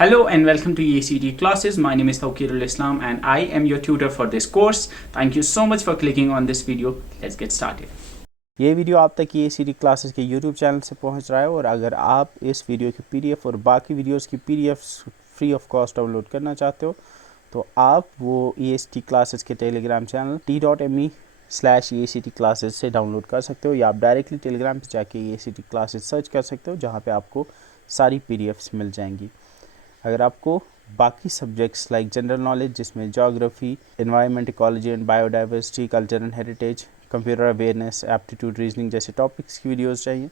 Hello and welcome to EACD classes. My name is Tawqirul Islam and I am your tutor for this course. Thank you so much for clicking on this video. Let's get started. ये video आप तक EACD classes के YouTube channel से पहुंच रहा है और अगर आप इस वीडियो की PDF और बाकी वीडियोस की PDFs free of cost download करना चाहते हो तो आप वो EACD क्लासेस के टेलीग्राम चैनल t.me/EACD क्लासेस से डाउनलोड कर सकते हो या आप डायरेक्टली टेलीग्राम पे जाके EACD क्लासेस सर्च कर सकते हो जहाँ पे आपको सारी PDFs मिल जाएंगी। अगर आपको बाकी सब्जेक्ट्स लाइक जनरल नॉलेज जिसमें geography, environment, ecology and biodiversity, culture and heritage, computer awareness, aptitude, reasoning जैसे टॉपिक्स की वीडियोस चाहिए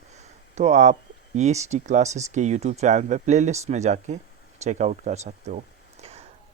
तो आप EACD क्लासेस के यूट्यूब चैनल पर प्लेलिस्ट में जाके चेकआउट कर सकते हो।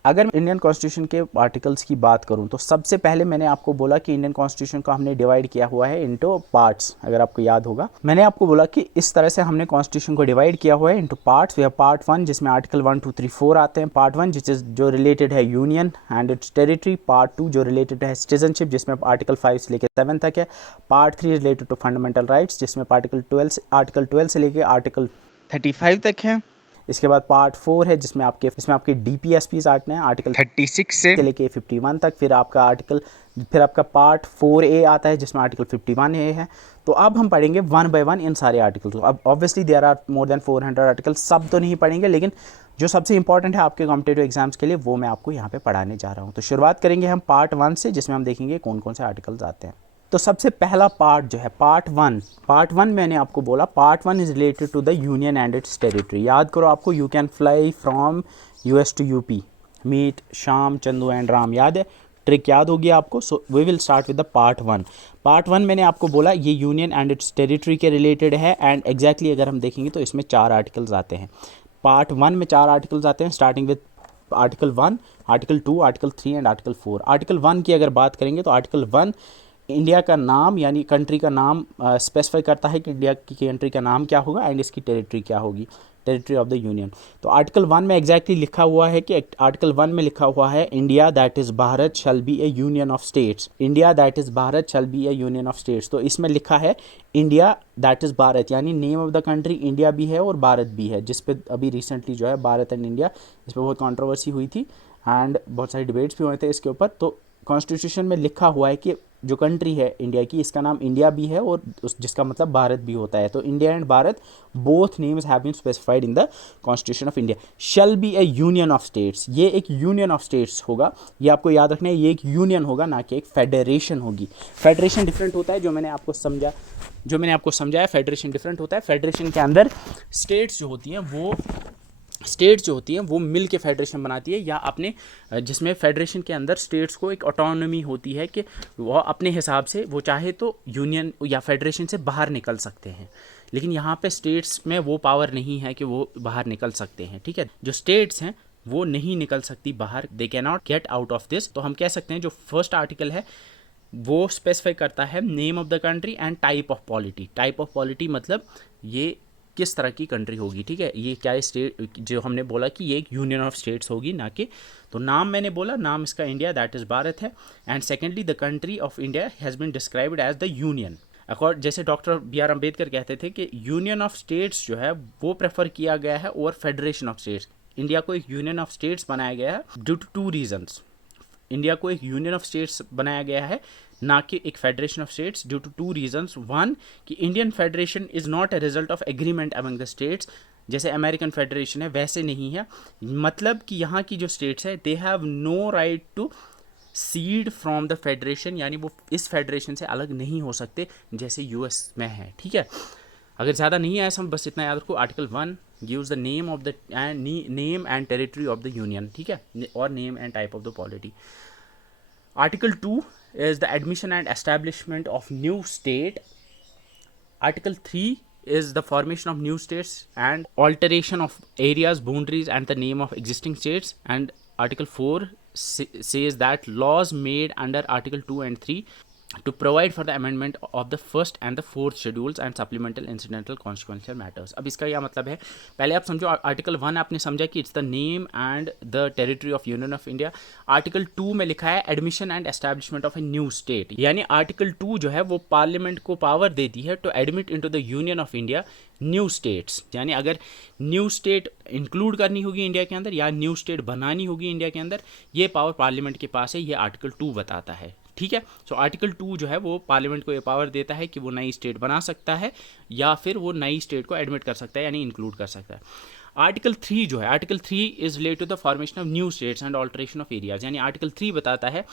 अगर इंडियन कॉन्स्टिट्यूशन के आर्टिकल्स की बात करूं तो सबसे पहले मैंने आपको बोला कि इंडियन कॉन्स्टिट्यूशन को हमने डिवाइड किया हुआ है इनटू पार्ट्स। अगर आपको याद होगा मैंने आपको बोला कि इस तरह से हमने कॉन्स्टिट्यूशन को डिवाइड किया हुआ है into parts. We have part 1 जिसमें आर्टिकल 1, 2, 3, 4 आते हैं। पार्ट 1 जो रिलेटेड है union and its territory. Part 2 जो रिलेटेड है सिटीजनशिप जिसमें आर्टिकल 5 से लेकर 7 तक है। Part 3 related to fundamental rights जिसमें आर्टिकल 12 से लेकर आर्टिकल 35 तक है। इसके बाद पार्ट 4 है जिसमें आपके DPSPs आते हैं आर्टिकल 36 से लेके 51 तक। फिर आपका पार्ट 4A आता है जिसमें आर्टिकल 51A है। तो अब हम पढ़ेंगे वन बाय वन इन सारे आर्टिकल। तो अब obviously there are more than 400 article, सब तो नहीं पढ़ेंगे लेकिन जो सबसे इंपॉर्टेंट है आपके कॉम्पिटेटिव एग्जाम्स के लिए वो मैं आपको यहाँ पे पढ़ाने जा रहा हूँ। तो शुरुआत करेंगे हम पार्ट 1 से जिसमें हम देखेंगे कौन कौन से आर्टिकल्स आते हैं। तो सबसे पहला पार्ट जो है पार्ट वन मैंने आपको बोला part 1 is related to the union and its territory. याद करो आपको, you can fly from US to UP, meet Shyam, Chandu and Ram. याद है, ट्रिक याद होगी आपको। So we will start with the part 1 मैंने आपको बोला ये यूनियन एंड इट्स टेरिटरी के रिलेटेड है एंड एग्जैक्टली अगर हम देखेंगे तो इसमें 4 आर्टिकल्स आते हैं। पार्ट 1 में 4 आर्टिकल्स आते हैं starting with article 1, article 2, article 3 and article 4। Article 1 की अगर बात करेंगे तो आर्टिकल 1 इंडिया का नाम यानी कंट्री का नाम स्पेसिफाई करता है कि इंडिया की कंट्री का नाम क्या होगा एंड इसकी टेरिटरी क्या होगी, टेरिटरी ऑफ द यूनियन। तो आर्टिकल 1 में एग्जैक्टली लिखा हुआ है कि आर्टिकल 1 में लिखा हुआ है India that is Bharat shell be a union of states. India that is Bharat shell be a union of states. तो इसमें लिखा है इंडिया दैट इज भारत यानी name of the country India भी है और भारत भी है, जिस पे अभी रिसेंटली जो है भारत एंड इंडिया इस पर बहुत कंट्रोवर्सी हुई थी एंड बहुत सारे डिबेट्स भी हुए थे इसके ऊपर। तो कॉन्स्टिट्यूशन में लिखा हुआ है कि जो कंट्री है इंडिया की इसका नाम इंडिया भी है और जिसका मतलब भारत भी होता है। तो India and Bharat both names have been specified in the constitution of India. Shall be a union of states, ये एक यूनियन ऑफ स्टेट्स होगा, ये आपको याद रखना है, ये एक यूनियन होगा ना कि एक फेडरेशन होगी। फेडरेशन डिफरेंट होता है, जो मैंने आपको समझाया फेडरेशन डिफरेंट होता है। फेडरेशन के अंदर स्टेट्स जो होती हैं वो मिल के फेडरेशन बनाती है या अपने जिसमें फेडरेशन के अंदर स्टेट्स को एक ऑटोनॉमी होती है कि वह अपने हिसाब से वो चाहे तो यूनियन या फेडरेशन से बाहर निकल सकते हैं। लेकिन यहाँ पे स्टेट्स में वो पावर नहीं है कि वो बाहर निकल सकते हैं, ठीक है। जो स्टेट्स हैं वो नहीं निकल सकती बाहर, they can not get out of this. तो हम कह सकते हैं जो फर्स्ट आर्टिकल है वो स्पेसिफाई करता है name of the country and type of polity. Type of polity मतलब ये किस तरह की कंट्री होगी, ठीक है। ये क्या स्टेट, जो हमने बोला कि ये एक यूनियन ऑफ स्टेट्स होगी ना कि, तो नाम मैंने बोला नाम इसका इंडिया दैट इज़ भारत है and secondly the country of India has been described as the union. Accord जैसे डॉक्टर BR अम्बेडकर कहते थे कि यूनियन ऑफ स्टेट्स जो है वो प्रेफर किया गया है और फेडरेशन ऑफ स्टेट्स। इंडिया को एक यूनियन ऑफ स्टेट्स बनाया गया है ड्यू टू 2 रीजन्स। इंडिया को एक यूनियन ऑफ स्टेट्स बनाया गया है ना कि एक federation of states due to 2 reasons. One कि Indian federation is not a result of agreement among the states, जैसे अमेरिकन फेडरेशन है वैसे नहीं है। मतलब कि यहाँ की जो स्टेट्स है they have no right to cede from the federation, यानी वो इस फेडरेशन से अलग नहीं हो सकते जैसे US में है, ठीक है। अगर ज़्यादा नहीं आया समझ, बस इतना याद रखो, article 1 gives the name of the name and territory of the union, ठीक है, और name and type of the polity. Article 2 is the admission and establishment of new state. Article 3 is the formation of new states and alteration of areas, boundaries and the name of existing states. And Article 4 says that laws made under Article 2 and 3 to provide for the amendment of the first and the fourth schedules and supplemental incidental consequential matters। अब इसका क्या मतलब है, पहले आप समझो article 1 आपने समझा कि it's the name and the territory of union of India. Article 2 में लिखा है admission and establishment of a new state, यानी आर्टिकल 2 जो है वो पार्लियामेंट को पावर देती है to admit into the union of India new states, यानी अगर न्यू स्टेट इंक्लूड करनी होगी इंडिया के अंदर या न्यू स्टेट बनानी होगी इंडिया के अंदर, ये पावर पार्लियामेंट के पास है, ये आर्टिकल 2 बताता है। ठीक है, सो आर्टिकल 2 जो है वो पार्लियामेंट को ये पावर देता है कि वो नई स्टेट बना सकता है या फिर वो नई स्टेट को एडमिट कर सकता है, यानी इंक्लूड कर सकता है। आर्टिकल 3 जो है, article 3 is related to the formation of new states and alteration of areas, यानी आर्टिकल 3 बताता है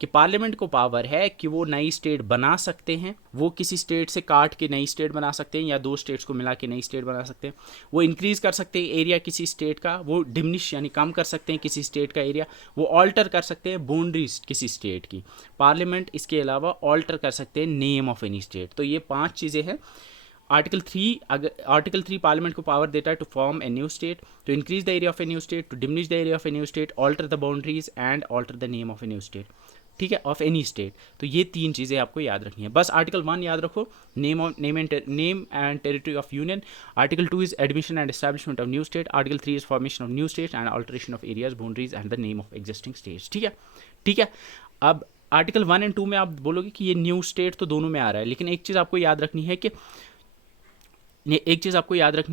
कि पार्लियामेंट को पावर है कि वो नई स्टेट बना सकते हैं, वो किसी स्टेट से काट के नई स्टेट बना सकते हैं या दो स्टेट्स को मिला के नई स्टेट बना सकते हैं, वो इंक्रीज़ कर सकते हैं एरिया किसी स्टेट का, वो डिमिनिश यानी कम कर सकते हैं किसी स्टेट का एरिया, वो ऑल्टर कर सकते हैं बाउंड्रीज किसी स्टेट की। पार्लियामेंट इसके अलावा ऑल्टर कर सकते हैं नेम ऑफ एनी स्टेट। तो ये 5 चीज़ें हैं। आर्टिकल 3 पार्लियामेंट को पावर देता है to form a new state, to increase the area of a new state, to diminish the area of a new state, alter the boundaries and alter the name of a new state. ठीक है, of any state. तो ये 3 चीज़ें आपको याद रखनी है। बस आर्टिकल 1 याद रखो, name and territory of union. Article 2 is admission and establishment of new state. Article 3 is formation of new state and alteration of areas, boundaries and the name of existing states. ठीक है, ठीक है। अब article 1 and 2 में आप बोलोगे कि ये न्यू स्टेट तो दोनों में आ रहा है, लेकिन एक चीज़ आपको याद रखनी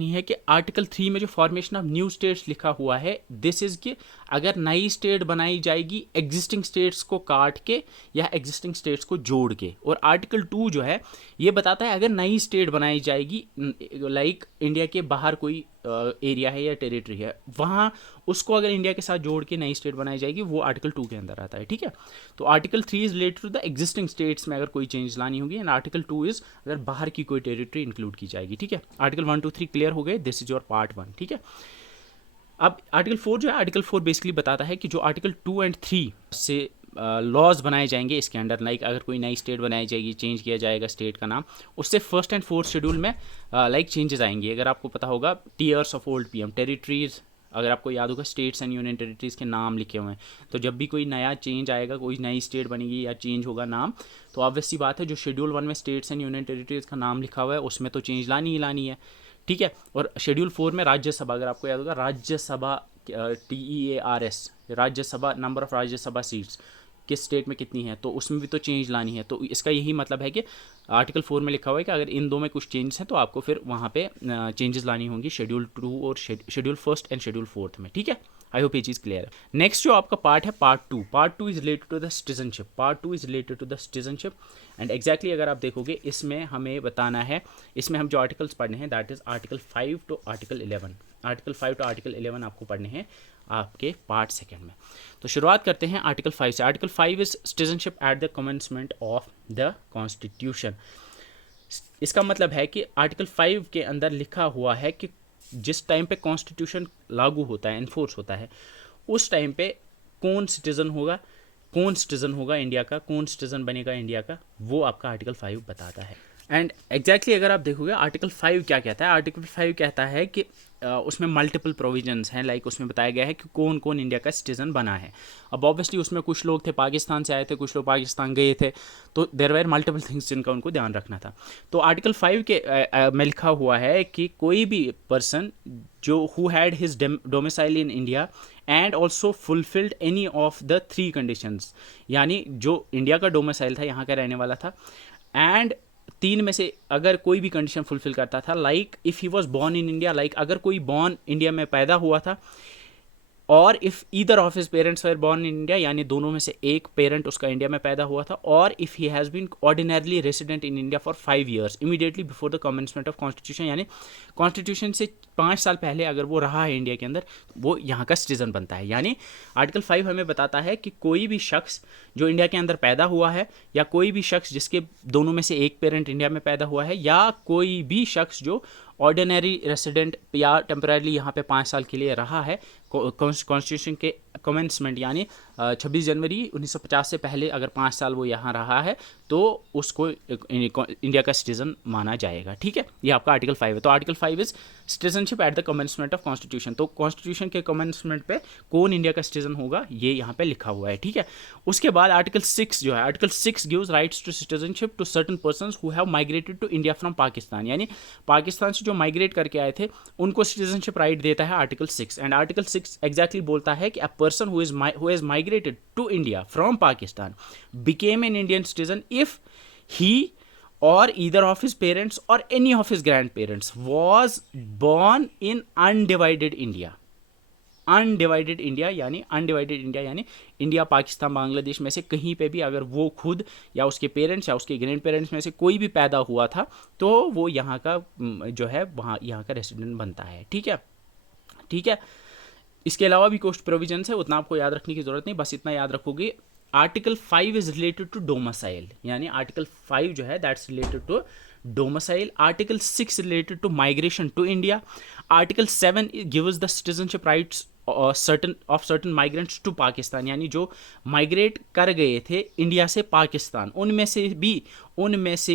है कि आर्टिकल 3 में जो फॉर्मेशन ऑफ न्यू स्टेट्स लिखा हुआ है, दिस इज कि अगर नई स्टेट बनाई जाएगी एग्जिस्टिंग स्टेट्स को काट के या एग्जिस्टिंग स्टेट्स को जोड़ के। और आर्टिकल 2 जो है ये बताता है अगर नई स्टेट बनाई जाएगी, लाइक इंडिया के बाहर कोई एरिया है या टेरिटरी है, वहाँ उसको अगर इंडिया के साथ जोड़ के नई स्टेट बनाई जाएगी, वो आर्टिकल 2 के अंदर आता है। ठीक है, तो article 3 is related to the existing states में अगर कोई चेंज लानी होगी, एंड आर्टिकल 2 इज अगर बाहर की कोई टेरिटरी इंक्लूड की जाएगी। ठीक है, आर्टिकल 1, 2, 3 क्लियर हो गए, दिस इज योर पार्ट 1। ठीक है, अब आर्टिकल 4 जो है, आर्टिकल 4 बेसिकली बताता है कि जो आर्टिकल 2 एंड 3 से लॉज बनाए जाएंगे इसके अंडर, लाइक अगर कोई नई स्टेट बनाई जाएगी, चेंज किया जाएगा स्टेट का नाम, उससे फर्स्ट एंड फोर्थ शेड्यूल में लाइक चेंजेस आएंगे। अगर आपको पता होगा tears of old PM, territories, अगर आपको याद होगा स्टेट्स एंड यूनियन टेरिटरीज के नाम लिखे हुए हैं, तो जब भी कोई नया चेंज आएगा, कोई नई स्टेट बनेगी या चेंज होगा नाम, तो ऑब्वियस सी बात है जो शेड्यूल 1 में स्टेट्स एंड यूनियन टेरिटरीज का नाम लिखा हुआ है उसमें तो चेंज लानी ही लानी है। ठीक है, और शेड्यूल 4 में राज्यसभा, अगर आपको याद होगा Rajya Sabha, TEARS, Rajya Sabha, number of Rajya Sabha seats किस स्टेट में कितनी है, तो उसमें भी तो चेंज लानी है। तो इसका यही मतलब है कि आर्टिकल 4 में लिखा हुआ है कि अगर इन दो में कुछ चेंजेस हैं तो आपको फिर वहाँ पे चेंजेस लानी होंगी शेड्यूल 2 और शेड्यूल 1 एंड शेड्यूल 4 में। ठीक है, आई होप ये चीज़ क्लियर है। नेक्स्ट जो आपका पार्ट है part 2, part 2 is related to the citizenship. Part 2 is related to the citizenship and exactly अगर आप देखोगे इसमें हमें बताना है, इसमें हम जो आर्टिकल्स पढ़ने हैं that is article 5 to article 11। Article 5 to article 11 आपको पढ़ने हैं आपके पार्ट 2 में। तो शुरुआत करते हैं आर्टिकल 5 से। Article 5 is citizenship at the commencement of the constitution. इसका मतलब है कि आर्टिकल 5 के अंदर लिखा हुआ है कि जिस टाइम पे कॉन्स्टिट्यूशन लागू होता है, एनफोर्स होता है, उस टाइम पे कौन सिटीज़न होगा इंडिया का, कौन सिटीज़न बनेगा इंडिया का, वो आपका आर्टिकल 5 बताता है। एंड एग्जैक्टली अगर आप देखोगे आर्टिकल 5 क्या कहता है, आर्टिकल 5 कहता है कि उसमें मल्टीपल प्रोविजंस हैं, लाइक उसमें बताया गया है कि कौन कौन इंडिया का सिटीज़न बना है। अब ऑब्वियसली उसमें कुछ लोग थे पाकिस्तान से आए थे, कुछ लोग पाकिस्तान गए थे, तो देयर वेर मल्टीपल थिंग्स जिनका उनको ध्यान रखना था। तो आर्टिकल 5 के में लिखा हुआ है कि कोई भी पर्सन जो who had his domicile in India and also fulfilled any of the 3 conditions, यानी जो इंडिया का डोमिसाइल था, यहाँ का रहने वाला था, एंड 3 में से अगर कोई भी कंडीशन फुलफिल करता था, like if he was born in India, like अगर कोई बॉर्न इंडिया में पैदा हुआ था, और if either of his parents were born in India, यानी दोनों में से एक पेरेंट उसका इंडिया में पैदा हुआ था, और if he has been ordinarily resident in India for 5 years immediately before the commencement of constitution, यानी कॉन्स्टिट्यूशन से 5 साल पहले अगर वो रहा है इंडिया के अंदर, वो यहाँ का सिटीज़न बनता है। यानी आर्टिकल 5 हमें बताता है कि कोई भी शख्स जो इंडिया के अंदर पैदा हुआ है, या कोई भी शख्स जिसके दोनों में से एक पेरेंट इंडिया में पैदा हुआ है, या कोई भी शख्स जो ऑर्डिनरी रेसिडेंट या टेम्परेरी यहाँ पे 5 साल के लिए रहा है कॉन्स्टिट्यूशन के कमेंसमेंट, यानी 26 जनवरी 1950 से पहले अगर 5 साल वो यहाँ रहा है तो उसको इंडिया का सिटीज़न माना जाएगा। ठीक है, ये आपका आर्टिकल 5 है। तो article 5 is citizenship at the commencement of constitution. तो कॉन्स्टिट्यूशन के कमेंसमेंट पे कौन इंडिया का सिटीजन होगा ये यहाँ पे लिखा हुआ है। ठीक है, उसके बाद आर्टिकल 6 जो है, article 6 gives rights to citizenship to certain persons who have migrated to India from Pakistan. यानी पाकिस्तान से जो माइग्रेट करके आए थे उनको सिटीजनशिप राइट देता है आर्टिकल 6। एंड आर्टिकल 6 एग्जैक्टली बोलता है कि a person who has migrated to India from Pakistan became an Indian citizen if he or either of his parents or any of his grandparents was born in undivided India। Undivided India यानी India, Pakistan, Bangladesh में से कहीं पे भी अगर वो खुद या उसके पेरेंट्स या उसके ग्रैंड पेरेंट्स में से कोई भी पैदा हुआ था तो वो यहाँ का जो है वहाँ यहाँ का रेसिडेंट बनता है। ठीक है। इसके अलावा भी कुछ प्रोविजंस है, उतना आपको याद रखने की ज़रूरत नहीं, बस इतना याद रखोगे। Article 5 is related to domicile, यानी आर्टिकल 5 जो है that's related to domicile. Article 6 related to migration to India. Article 7 gives the citizenship rights certain migrants to Pakistan, यानी जो माइग्रेट कर गए थे इंडिया से पाकिस्तान उनमें से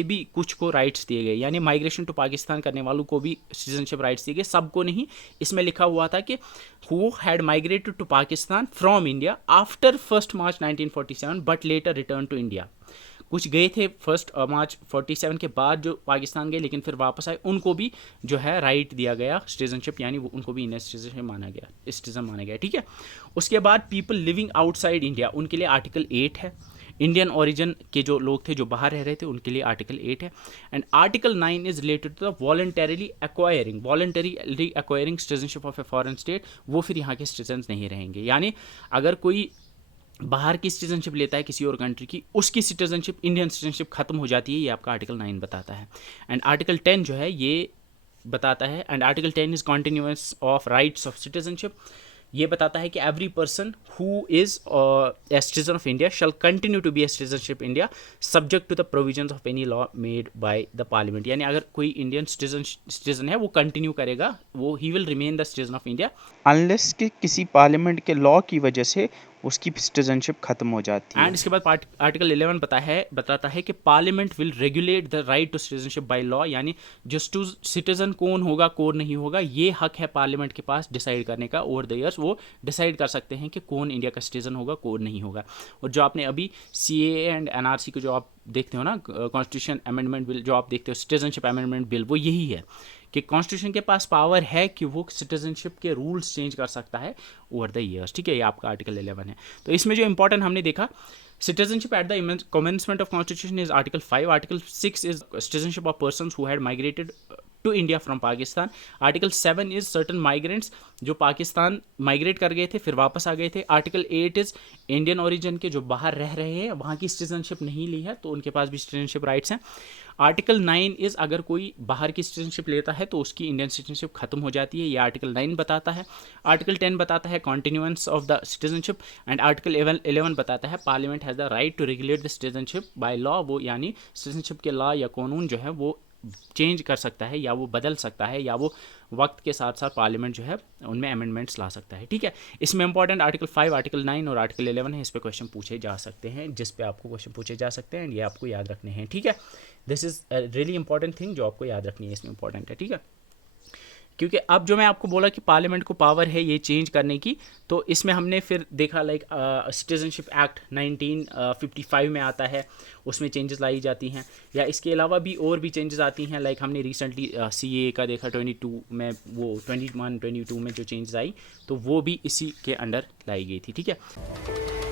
भी कुछ को राइट्स दिए गए, यानी माइग्रेशन टू पाकिस्तान करने वालों को भी सिटीजनशिप राइट्स दिए गए, सबको नहीं। इसमें लिखा हुआ था कि who had migrated to Pakistan from India after 1 March 1947 but later return to India. कुछ गए थे 1 मार्च 47 के बाद जो पाकिस्तान गए लेकिन फिर वापस आए, उनको भी जो है राइट दिया गया सिटीजनशिप, यानी उनको भी इंडियन सिटीजन माना गया। ठीक है, उसके बाद पीपल लिविंग आउटसाइड इंडिया उनके लिए आर्टिकल 8 है। इंडियन ओरिजिन के जो लोग थे जो बाहर रह रहे थे उनके लिए आर्टिकल 8 है। And article 9 is related to the voluntary acquiring citizenship of a foreign state. वो फिर यहाँ के सिटीजन नहीं रहेंगे, यानी अगर कोई बाहर की सिटीजनशिप लेता है किसी और कंट्री की, उसकी सिटीजनशिप इंडियन सिटीजनशिप खत्म हो जाती है, ये आपका आर्टिकल 9 बताता है। एंड आर्टिकल 10 जो है ये बताता है, and article 10 is continuance of rights of citizenship. ये बताता है कि every person who is a citizen of India shall continue to be a citizenship India subject to the provisions of any law made by the parliament. यानी अगर कोई Indian citizen है वो continue करेगा, वो he will remain the citizen of India unless कि किसी parliament के लॉ की वजह से उसकी सिटीजनशिप खत्म हो जाती है। एंड इसके बाद आर्टिकल 11 बताता है कि parliament will regulate the right to citizenship by law, यानी जस्ट टू सिटीजन कौन होगा कौन नहीं होगा ये हक है पार्लियामेंट के पास डिसाइड करने का। ओवर द ईयर्स वो डिसाइड कर सकते हैं कि कौन इंडिया का सिटीजन होगा कौन नहीं होगा। और जो आपने अभी CAA एंड NRC को जो आप देखते हो ना, कॉन्स्टिट्यूशन अमेंडमेंट बिल जो आप देखते हो, सिटीजनशिप अमेंडमेंट बिल, वो यही है कि कॉन्स्टिट्यूशन के पास पावर है कि वो सिटीजनशिप के रूल्स चेंज कर सकता है ओवर द ईयर्स। ठीक है, ये आपका आर्टिकल 11 है। तो इसमें जो इंपॉर्टेंट हमने देखा, citizenship at the commencement of constitution is article 5। Article 6 is citizenship of persons who had migrated to India from Pakistan. Article 7 is certain migrants जो पाकिस्तान माइग्रेट कर गए थे फिर वापस आ गए थे। आर्टिकल 8 इज इंडियन ओरिजिन के जो बाहर रह रहे हैं वहाँ की सिटीजनशिप नहीं ली है तो उनके पास भी सिटीजनशिप राइट्स हैं। आर्टिकल 9 इज अगर कोई बाहर की सिटीजनशिप लेता है तो उसकी इंडियन सिटीजनशिप खत्म हो जाती है, ये आर्टिकल 9 बताता है। आर्टिकल 10 बताता है continuance of the citizenship. And article 11 बताता है parliament has the right to regulate the citizenship by law. वो यानी सिटीजनशिप के लॉ या कानून जो है वो चेंज कर सकता है या वो बदल सकता है या वो वक्त के साथ साथ पार्लियामेंट जो है उनमें अमेंडमेंट्स ला सकता है। ठीक है, इसमें इंपॉर्टेंट आर्टिकल 5, आर्टिकल 9 और आर्टिकल 11 है, इस पे क्वेश्चन पूछे जा सकते हैं, जिस पे आपको क्वेश्चन पूछे जा सकते हैं, ये आपको याद रखने हैं। ठीक है, this is really important thing जो आपको याद रखनी है, इसमें इंपॉर्टेंट है। ठीक है, क्योंकि अब जो मैं आपको बोला कि पार्लियामेंट को पावर है ये चेंज करने की, तो इसमें हमने फिर देखा लाइक सिटीजनशिप एक्ट 1955 में आता है, उसमें चेंजेस लाई जाती हैं, या इसके अलावा भी और भी चेंजेस आती हैं। लाइक हमने रिसेंटली CAA का देखा 22 में, वो 21-22 में जो चेंजेस आई तो वो भी इसी के अंडर लाई गई थी। ठीक है।